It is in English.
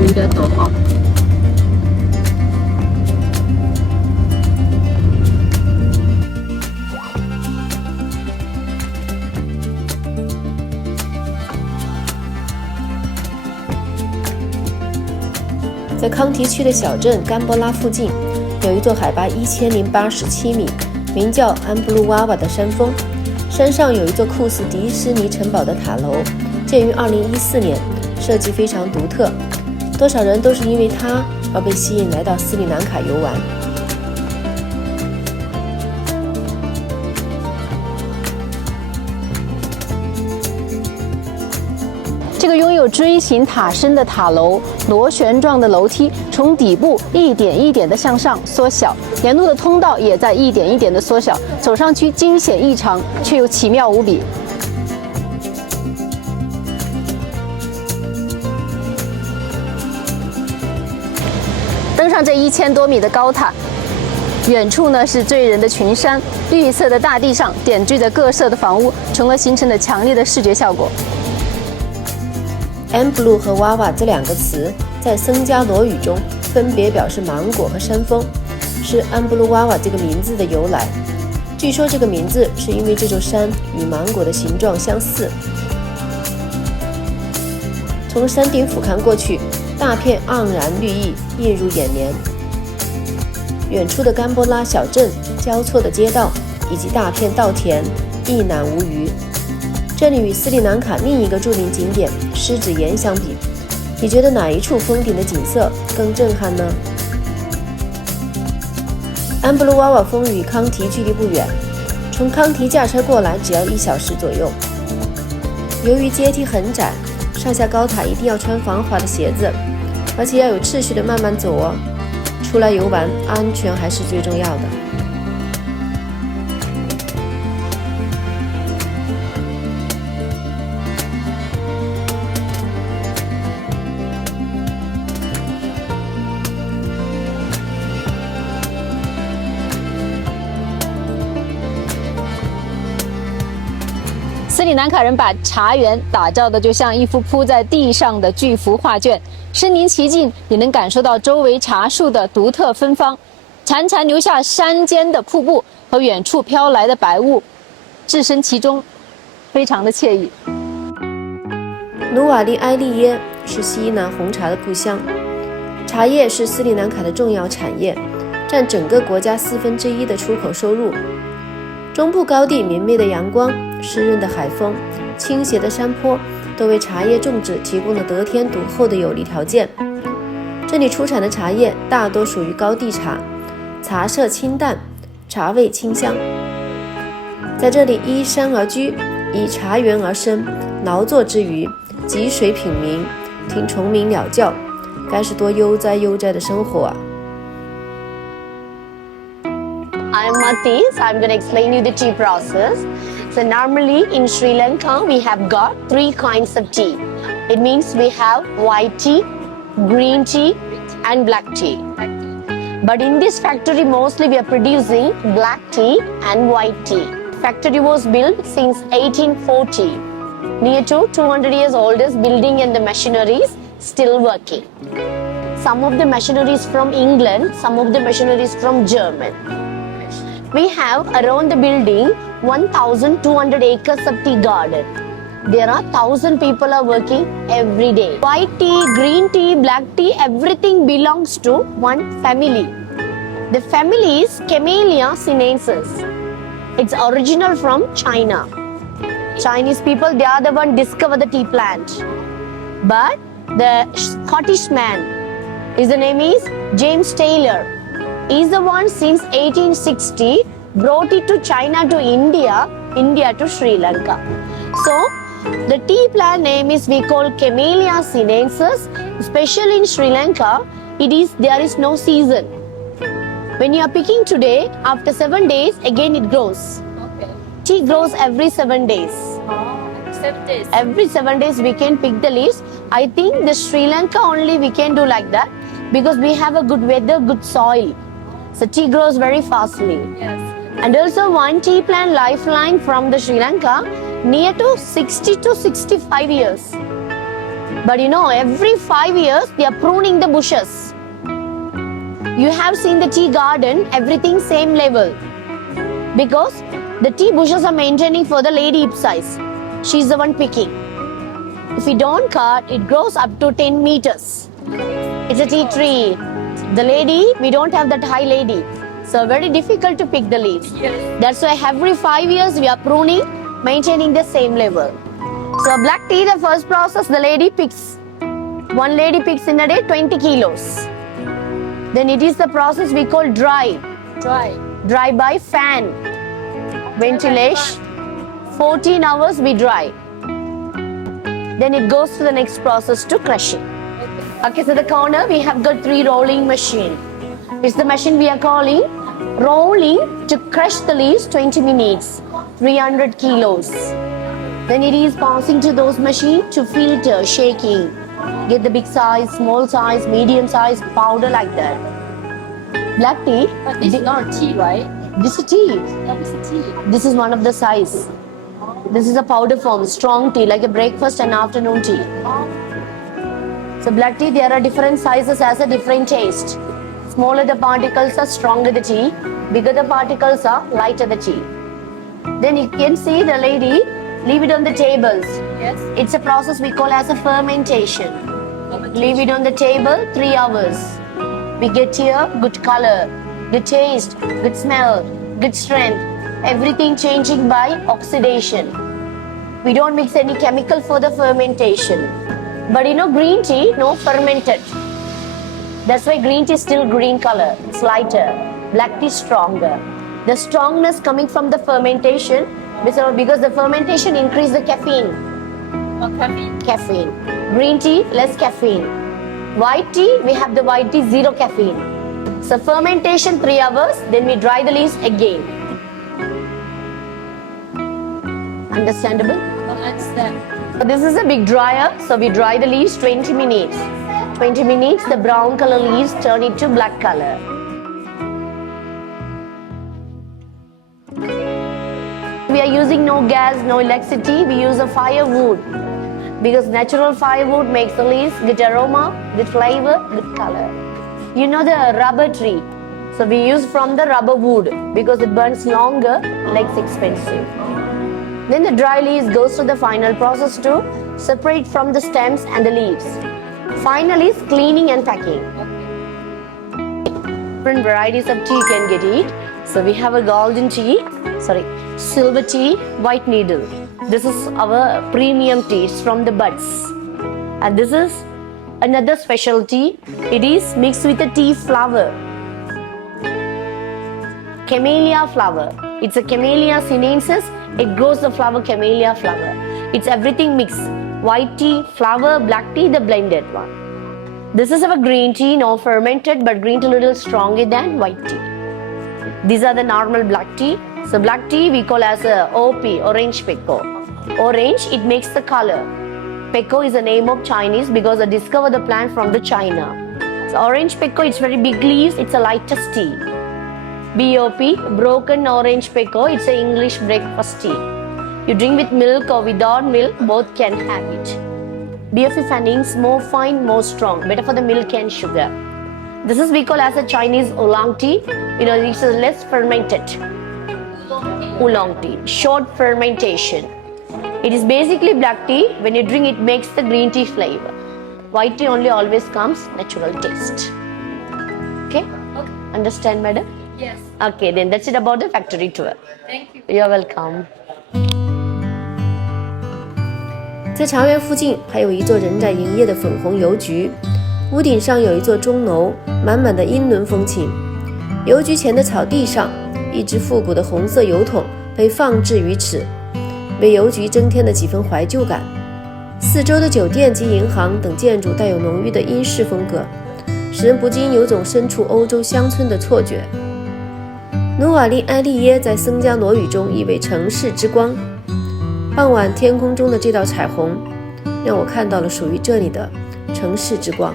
吹得多好。在康提区的小镇甘波拉附近，有一座海拔1087米，名叫Ambuluwawa的山峰。山上有一座酷似迪士尼城堡的塔楼，建于2014年，设计非常独特。多少人都是因为它而被吸引来到斯里兰卡游玩。这个拥有锥形塔身的塔楼，螺旋状的楼梯从底部一点一点的向上缩小，沿路的通道也在一点一点的缩小，走上去惊险异常却又奇妙无比。登上这1000多米的高塔，远处呢是醉人的群山，绿色的大地上点缀着各色的房屋，从而形成了强烈的视觉效果。Ambulu 和娃娃这两个词在僧伽罗语中分别表示芒果和山峰，是Ambuluwawa这个名字的由来。据说这个名字是因为这座山与芒果的形状相似。从山顶俯瞰过去，大片盎然绿意映入眼帘。远处的甘波拉小镇、交错的街道以及大片稻田一览无余。这里与斯里兰卡另一个著名景点狮子岩相比，你觉得哪一处峰顶的景色更震撼呢？Ambuluwawa峰与康提距离不远，从康提驾车过来只要1小时左右。由于阶梯很窄，上下高塔一定要穿防滑的鞋子，而且要有秩序的慢慢走哦。出来游玩，安全还是最重要的。斯里兰卡人把茶园打造的就像一幅铺在地上的巨幅画卷，身临其境，你能感受到周围茶树的独特芬芳，潺潺流下山间的瀑布和远处飘来的白雾，置身其中，非常的惬意。努瓦利埃利耶是西南红茶的故乡，茶叶是斯里兰卡的重要产业，占整个国家1/4的出口收入。中部高地明媚的阳光、湿润的海风、倾斜的山坡，都为茶叶种植提供了得天独厚的有利条件。这里出产的茶叶大多属于高地茶，茶色清淡，茶味清香。在这里依山而居，以茶园而生，劳作之余，汲水品茗，听虫鸣鸟叫，该是多悠哉悠哉的生活啊！ I'm Matis. I'm going to explain you the tea process. So normally in Sri Lanka, we have got 3 kinds of tea. It means we have white tea, green tea, and black tea. But in this factory, mostly we are producing black tea and white tea. Factory was built since 1840. Near to 200 years oldest building and the machineries still working. Some of the machineries from England, some of the machineries from German. We have around the building 1,200 acres of tea garden. There are 1,000 people are working every day. White tea, green tea, black tea, everything belongs to one family. The family is Camellia sinensis. It's original from China. Chinese people, they are the one discover the tea plant. But the Scottish man, his name is James Taylor. He's the one since 1860 brought it to China to India, India to Sri Lanka. So the tea plant name is we call Camellia sinensis. Especially in Sri Lanka, there is no season. When you are picking today, after 7 days, again it grows. Okay. Tea grows every 7 days. Every 7 days. Every 7 days we can pick the leaves. I think the Sri Lanka only we can do like that because we have a good weather, good soil. So tea grows very fastly. Yes. And also one tea plant lifeline from the Sri Lanka near to 60 to 65 years. But you know, every 5 years, they are pruning the bushes. You have seen the tea garden, everything same level. Because the tea bushes are maintaining for the lady hip size. She's the one picking. If you don't cut, it grows up to 10 meters. It's a tea tree. The lady, we don't have that high lady. So very difficult to pick the leaves. Yes. That's why every 5 years we are pruning, maintaining the same level. So black tea, the first process, the lady picks. One lady picks in a day 20 kilos. Then it is the process we call dry. Dry by fan. Ventilation. 14 hours we dry. Then it goes to the next process to crushing. Okay, so the corner we have got 3 rolling machine. It's the machine we are calling rolling to crush the leaves 20 minutes, 300 kilos. Then it is passing to those machines to filter, shaking. Get the big size, small size, medium size, powder like that. Black tea. But this is not tea, right? This is tea. That is tea. This is one of the size. This is a powder form, strong tea, like a breakfast and afternoon tea. So black tea, there are different sizes as a different taste. Smaller the particles are, stronger the tea. Bigger the particles are, lighter the tea. Then you can see the lady leave it on the tables. Yes. It's a process we call as a fermentation. Leave it on the table 3 hours. We get here good color, good taste, good smell, good strength. Everything changing by oxidation. We don't mix any chemical for the fermentation. But you know, green tea, no fermented. That's why green tea is still green color. It's lighter. Black tea stronger. The strongness coming from the fermentation because the fermentation increase the caffeine. Caffeine. Green tea, less caffeine. White tea, we have the white tea, 0 caffeine. So fermentation 3 hours, then we dry the leaves again. Understandable? Understand. So this is a big dryer, so we dry the leaves 20 minutes. 20 minutes, the brown color leaves turn into black color. We are using no gas, no electricity, we use a firewood. Because natural firewood makes the leaves good aroma, good flavor, good color. You know the rubber tree. So we use from the rubber wood because it burns longer, less expensive. Then the dry leaves goes to the final process to separate from the stems and the leaves. Finally is cleaning and packing. Different varieties of tea you can get it. So we have a golden tea, silver tea, white needle. This is our premium tea, it's from the buds. And this is another specialty. It is mixed with a tea flower. Camellia flower. It's a Camellia sinensis. It grows the flower Camellia flower. It's everything mixed. White tea, flower, black tea, the blended one. This is our green tea, no fermented, but green tea a little stronger than white tea. These are the normal black tea. So black tea we call as a OP, orange pekoe. Orange, it makes the color. Pekoe is the name of Chinese because they discovered the plant from the China. So orange pekoe, it's very big leaves, it's a lightest tea. BOP, broken orange pekoe, it's an English breakfast tea. You drink with milk or without milk, both can have it. BOP fannings, more fine, more strong, better for the milk and sugar. This is we call as a Chinese oolong tea. You know, this is less fermented. Oolong tea, short fermentation. It is basically black tea. When you drink it, makes the green tea flavor. White tea only always comes natural taste. Okay? Understand, madam? Yes. Okay, then that's it about the factory tour. Thank you. You're welcome. 在茶园附近还有一座仍在营业的粉红邮局，屋顶上有一座钟楼，满满的英伦风情。邮局前的草地上，一只复古的红色邮筒被放置于此，为邮局增添了几分怀旧感。四周的酒店及银行等建筑带有浓郁的英式风格，使人不禁有种身处欧洲乡村的错觉。努瓦利埃利耶在僧伽罗语中意为城市之光。傍晚天空中的这道彩虹，让我看到了属于这里的城市之光。